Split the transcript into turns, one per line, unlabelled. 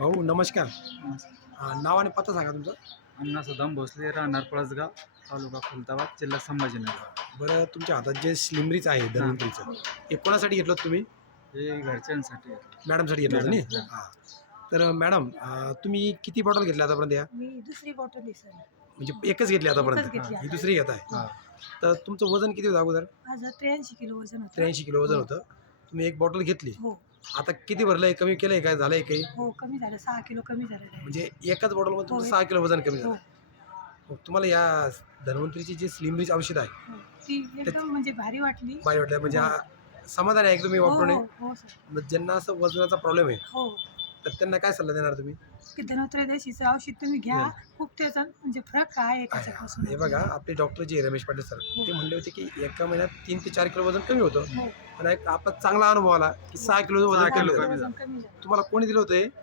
भाऊ नमस्कार. नाव आणि पत्ता सांगा तुमचं.
अण्णा सदाम भोसले, राहणार पळसगाव, तालुका खुलताबाद, जिल्हा संभाजीनगर.
बरं, तुमच्या हातात जे स्लिमरीच आहे धन्वंतरीचं, हे कोणासाठी घेतलं होतं तुम्ही?
हे घरच्यांसाठी.
मॅडमसाठी घेतलं होतं
मॅडम,
नाही? हां. तर मॅडम, तुम्ही किती बॉटल घेतल्या आतापर्यंत या?
मी दुसरी बॉटल आहे सर.
म्हणजे एकच घेतली आतापर्यंत?
एकच घेतली
ही
आता.
दुसरी घेत आहे.
हां.
तर तुमचं वजन किती होतं अगोदर?
माझं 83 किलो वजन होतं.
83 किलो वजन होतं. तुम्ही एक बॉटल घेतली.
हो
आता किती भरलंय, कमी केलंय काय, झालंय काही?
हो कमी झालं, 6 किलो कमी झालेलं आहे.
म्हणजे एकाच बॉटलमध्ये तुमचं
हो,
6 किलो वजन कमी
हो
झालं. मग तुम्हाला या धन्वंतरीची जी स्लिमरीच औषध आहे,
हो ती एकदम म्हणजे भारी वाटली.
बरं वाटलं म्हणजे हा समाधान आहे एकदम मी
हो
वापरून?
हो हो सर.
मग ज्यांना असं वजनाचा प्रॉब्लेम आहे
हो
तर त्यांना काय सल्ला देणार तुम्ही?
की धनोत्रयोदशीचं औषध तुम्ही घ्या. खूप त्याचा म्हणजे फरक आहे त्याच्यापासून.
हे बघा, आपले डॉक्टर जे रमेश पाटील सर, ते म्हणले होते की एका महिन्यात 3 ते 4 किलो वजन कमी होतं.
हो
पण एक आपला चांगला अनुभव आला की 6 किलो वजन
सहा
कमी
किलो
झालं.
कमी
वजन कमी झालं.
तुम्हाला कोणी दिलं होतं हे?